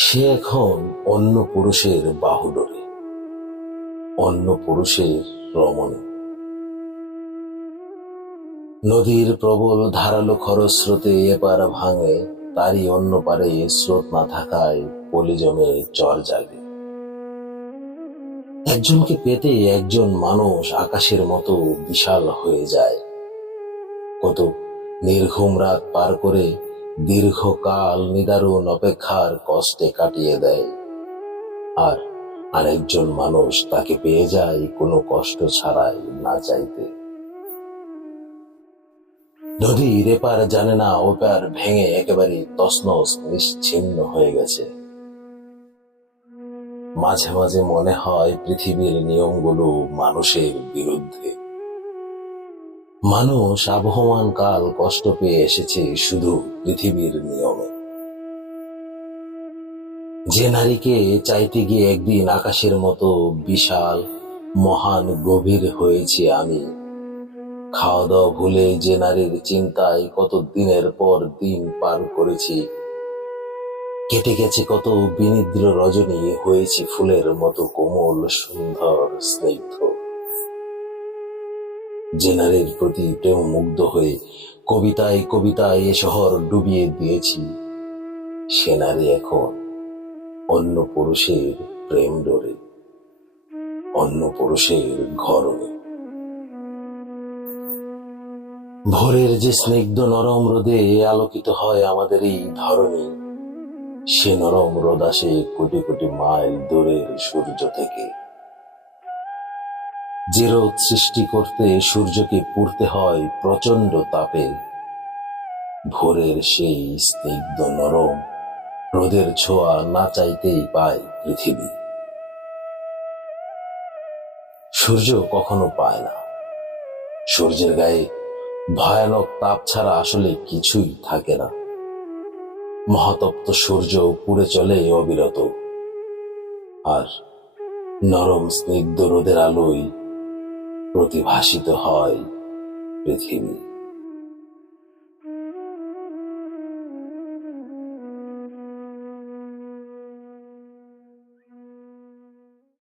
সে এখন অন্য পুরুষের বাহুডোরে, অন্য পুরুষের রমণী। নদীর প্রবল ধারালো খরস্রোতে এপার ভাঙে, তারই অন্য পারে স্রোত না থাকায় পলি জমে চর জাগে। একজনকে পেতে একজন মানুষ আকাশের মতো বিশাল হয়ে যায়। কত নির্ঘুম রাত পার করে দীর্ঘকাল নিদারুণ অপেক্ষার কষ্টে কাটিয়ে দেয়। আর আরেকজন মানুষ তাকে পেয়ে যায় কোনো কষ্ট ছাড়াই না চাইতে। নদীর এপার জানে না ওপার ভেঙে একেবারে তসনস নিশ্চিন্ন হয়ে গেছে। মাঝে মাঝে মনে হয় পৃথিবীর নিয়মগুলো মানুষের বিরুদ্ধে। মানুষ আবহমান কাল কষ্ট পেয়ে এসেছে শুধু পৃথিবীর নিয়মে। যে নারীকে চাইতে গিয়ে একদিন আকাশের মতো বিশাল, মহান, গভীর হয়েছি আমি খাওয়া দাওয়া ভুলে যে নারীর চিন্তায় কত দিনের পর দিন পার করেছি, কেটে গেছে কত বিনিদ্র রজনী হয়েছি ফুলের মতো কোমল, সুন্দর, স্নিগ্ধ। যে নারীর প্রতি প্রেম মুগ্ধ হয়ে কবিতায় কবিতায় এ শহর ডুবিয়ে দিয়েছি। সে নারী এখন অন্য পুরুষের প্রেম ডোরে, অন্য পুরুষের ঘরণে ভোরের যে স্নিগ্ধ নরম রোদে আলোকিত হয় আমাদের এই ধরনী সে নরম রোদ আসে কোটি কোটি মাইল দূরের সূর্য থেকে। যে রোদ সৃষ্টি করতে সূর্যকে পুড়তে হয় প্রচণ্ড তাপে। ভোরের সেই স্নিগ্ধ নরম, রোদের ছোঁয়া না চাইতেই পায় পৃথিবী। সূর্য কখনো পায় না। সূর্যের গায়ে ভয়ানক তাপ ছাড়া আসলে কিছুই থাকে না। মহাতপ্ত সূর্য পুড়ে চলে অবিরত। আর নরম স্নিগ্ধ রোদের আলোয় প্রতিভাসিত হয় পৃথিবী।